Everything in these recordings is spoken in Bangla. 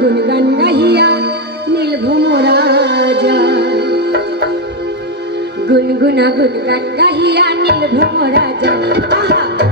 গুনগুনা গুনগান গাহিয়া নীল ভোমরা যায় গুনগুনা গুনগান গাহিয়া নীলভূম রাজা আহা!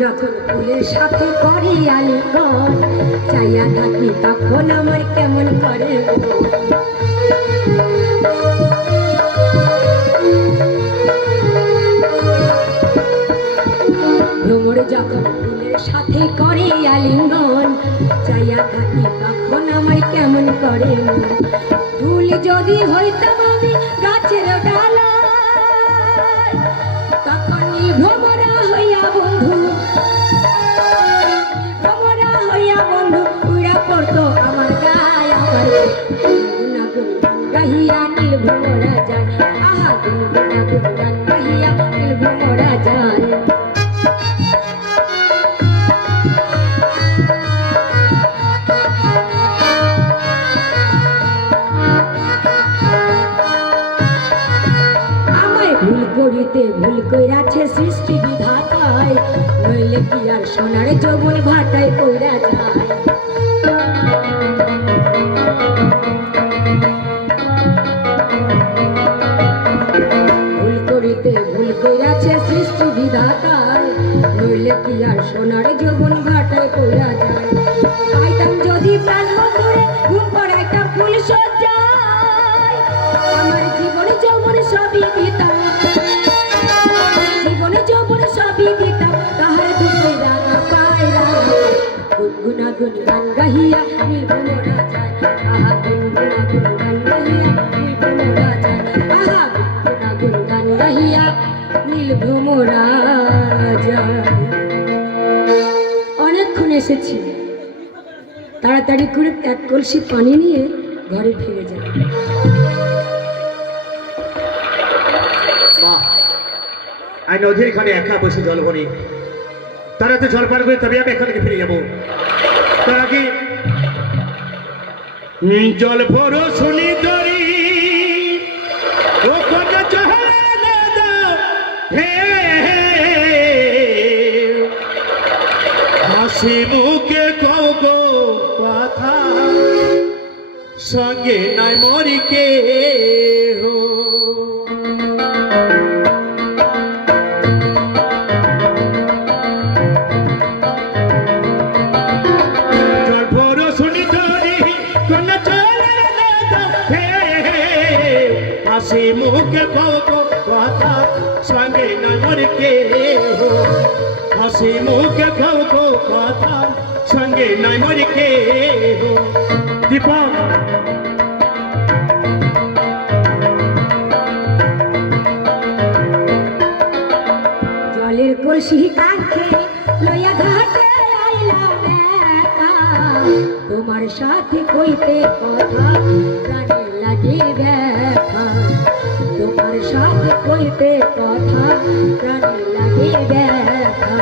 যখন ফুলের সাথে করে আলিঙ্গন চাইয়া থাকি তখন আমার কেমন করে ভ্রমর যখন ফুলের সাথে করে আলিঙ্গন চাইয়া থাকি তখন আমার কেমন করে। ফুল যদি হইতাম আমি গাছের ডালায় তখন ভ্রমরা হইয়া বন্ধু ভ্রমরা হইয়া বন্ধু, উড়া পড়তো আমার গায়ে আমার গাহিয়া নীল ভ্রমরা যায়, আহা গুনগুনা গুনগান গাহিয়া নীল ভ্রমরা যায় করিতে ভুল কইরাছে সৃষ্টি বিধাতায়, নইলে কি আর সোনার যৌবন ভাটায় কইরা সোনার যৌবন ভাটায় কইরা যায়? যদি প্রাণ বন্ধুরে ঘুম অনেকক্ষণ এসেছি। তাড়াতাড়ি করে এক কলসি পানি নিয়ে ঘরে ফিরে যায় আমি নদীর এখানে একা বসে জল ভরি। তারা তো জল পান করে তবে আমি এখান থেকে ফিরে যাব। তারা উম, জল ভরো শুনি তরি ও চহলা দাও হে হাসি মুখে কও কথা সঙ্গে নাই মরি কে হো কথা সঙ্গে কে? হাসি মুখে কও কথা, সঙ্গে নাই কে? হো জলের কলসি কাছে লইয়া ঘাটে আইলাম তোমার সাথে কইতে কথা লাগে ব্যথা। সাথে কইতে কথা প্রাণে লাগে ব্যথা।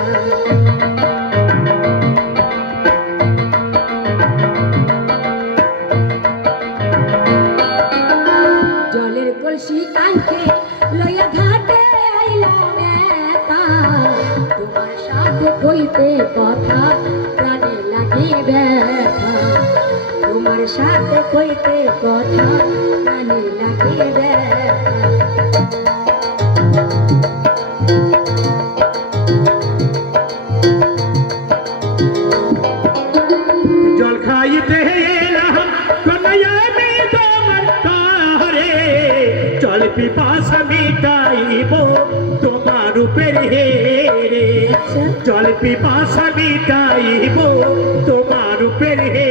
কইতে কথা, প্রাণে লাগে ব্যথা। তোমার সাথে কইতে কথা, প্রাণে লাগে ব্যথা। কনয়া মে তোমার তারে আচ্ছা। জল পিপাসা মিটাইব তোমার উপরে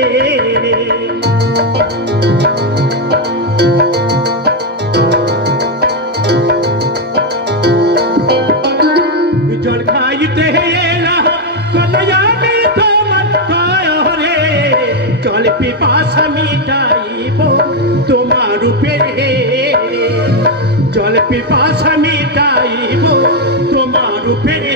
জল খাইতে কলয়ামি তোমার রে জল উপরে জল পিপাসা মিটাইব তোমার উপরে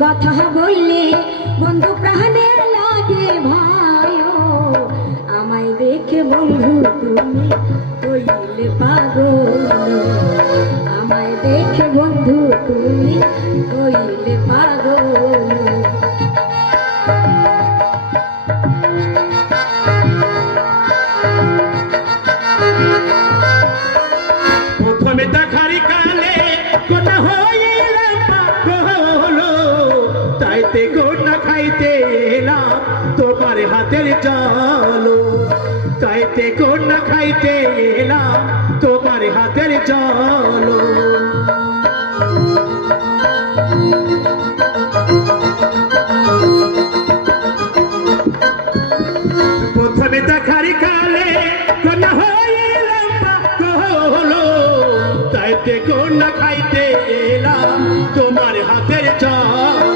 কথা বললে বন্ধু প্রাণের লাগে ভাইও আমায় দেখে বন্ধু তুমি হইলে পাগল। আমায় দেখে বন্ধু, তুমি হইলে পাগল প্রথমে দেখারি কালে কোনা হইলাম খাইতে এলাম তোমার হাতের জল। তাইতে কোনা খাইতে এলাম তোমার হাতের জল। প্রথমে দেখারি কালে কোনা হইলাম পাগল তাইতে কোনা খাইতে এলাম তোমার হাতের জল।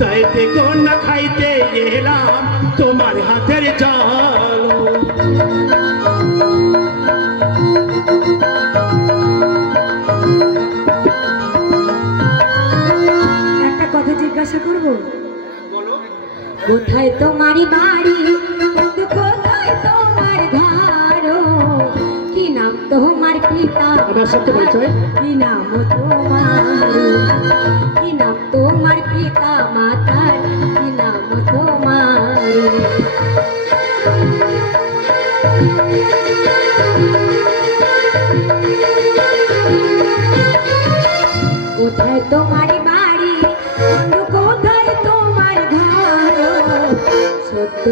তাইতে কোনা খাইতে এলাম তোমার হাতের জল। কোথায় তোমারই বাড়ি? কোথায় তোমার ঘর? কি নাম তোমার পিতা? আমার সত্য পরিচয়? কি নাম তোমার? কি নাম তোমার পিতা মাতার? কি নাম তোমার?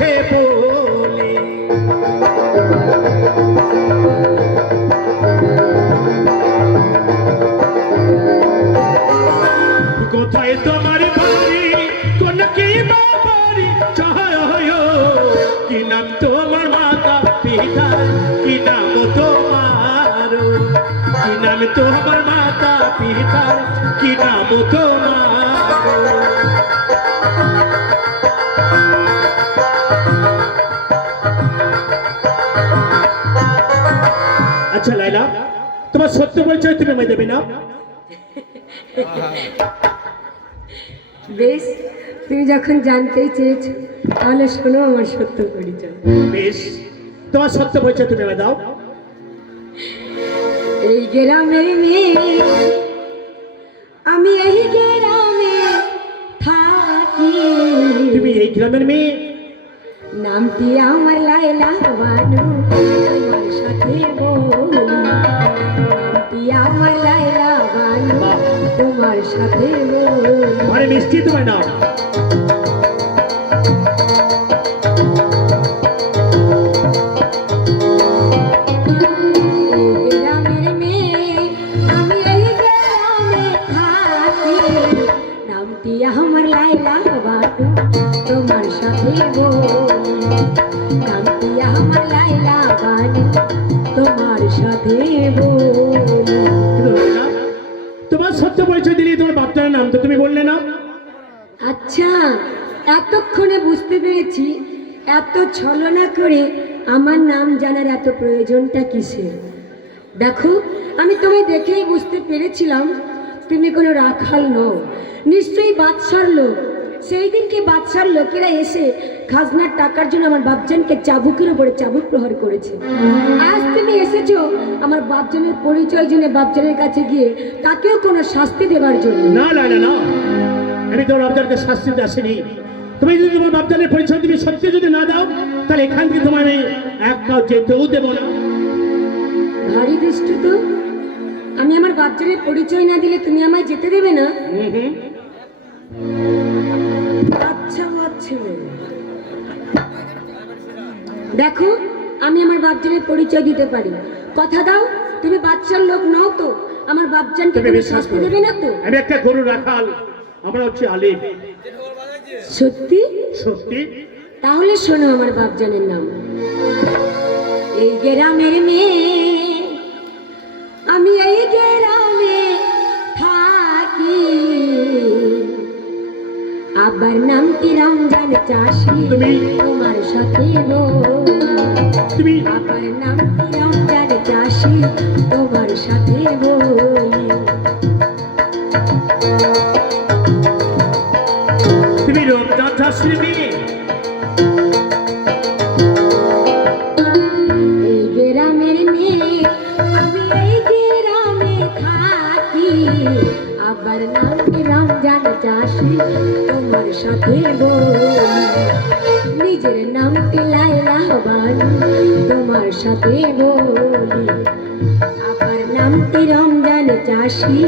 কাছে বলি। কোথায় তোমার বাড়ি? কোন কি বাড়ি? চায় কি নাম তোমার মাতা পিতা? কি নাম তোমার? কি নাম তোমার মাতা পিতা? কি নাম তোমার? তোমার সত্য পরিচয় তুমি আমায় দেবে না। বেশ তুমি যখন জানতেই চেয়েছো তাহলে শোনো আমার সত্য পরিচয়। বেশ তোমার সত্য পরিচয় তুমি আমায় দাও। এই গ্রামের মেয়ে আমি এই গ্রামে থাকি। তুমি এই গ্রামের মেয়ে নামটি আমার লাইলা বানু তোমার সাথে বলি নামটি আমার লাইলা বানু তোমার সাথে বলি মানে মিষ্টি তোমার নাম মেয়ে নামটি আমার লাইলা বানু তোমার সাথে বলি নামটি আমার লাইলা বানু তোমার সাথে লাইলা, তোমার সত্য পরিচয় দিলে তোমার বাপটার নাম তো তুমি বললে না। আচ্ছা এতক্ষণে বুঝতে পেরেছি এত ছলনা করে আমার নাম জানার এত প্রয়োজনটা কিসের? দেখো আমি তোমায় দেখেই বুঝতে পেরেছিলাম তুমি কোনো রাখাল নও নিশ্চয়ই বাদশার লোক। সেই দিনকে বাদশার লোকেরা এসে খাজনার টাকার জন্য আমার বাপজানকে চাবুকের উপরে চাবুক প্রহার করেছে? আজ তুমি এসেছ আমার বাপজানের পরিচয় জেনে বাপজানের কাছে গিয়ে তাকেও কোনো শাস্তি দেওয়ার জন্য। না না না না। আমি তোমার বাপজানকে শাস্তি আসিনি। তুমি যদি তোমার বাপজানের পরিচয় তুমি সত্যি যদি না দাও তাহলে এখান থেকে তোমার এক পাও যেতেও দেবো না। ভারী দুষ্ট তো? আমি আমার বাপজানের পরিচয় না দিলে তুমি আমায় যেতে দেবে না? আচ্ছা আচ্ছা। দেখো আমি আমার বাপজানের পরিচয় দিতে পারি। কথা দাও তুমি বাচ্চার লোক নও তো। আমার বাপজানকে তুমি শাস্তি দেবে না তো? আমি একটা গরু রাখাল। আমরা হচ্ছে আলিম। সত্যি? সত্যি? তাহলে শোনো আমার বাপজানের নাম। এই গ্রামের মেয়ে আমি এই গ্রামে থাকি। আবার নামটি রমজান চাষি তুমি- তোমার সাথে গো তুমি আবার নামটি রমজান চাষি তোমার সাথে বলি আবার নাম রমজান চাষি? তোমার সাথে নিজের নামটি লাইলা বানু তোমার সাথে বলি, আবার নামটি রমজান চাষি?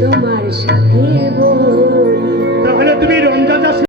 তোমার সাথে বলি।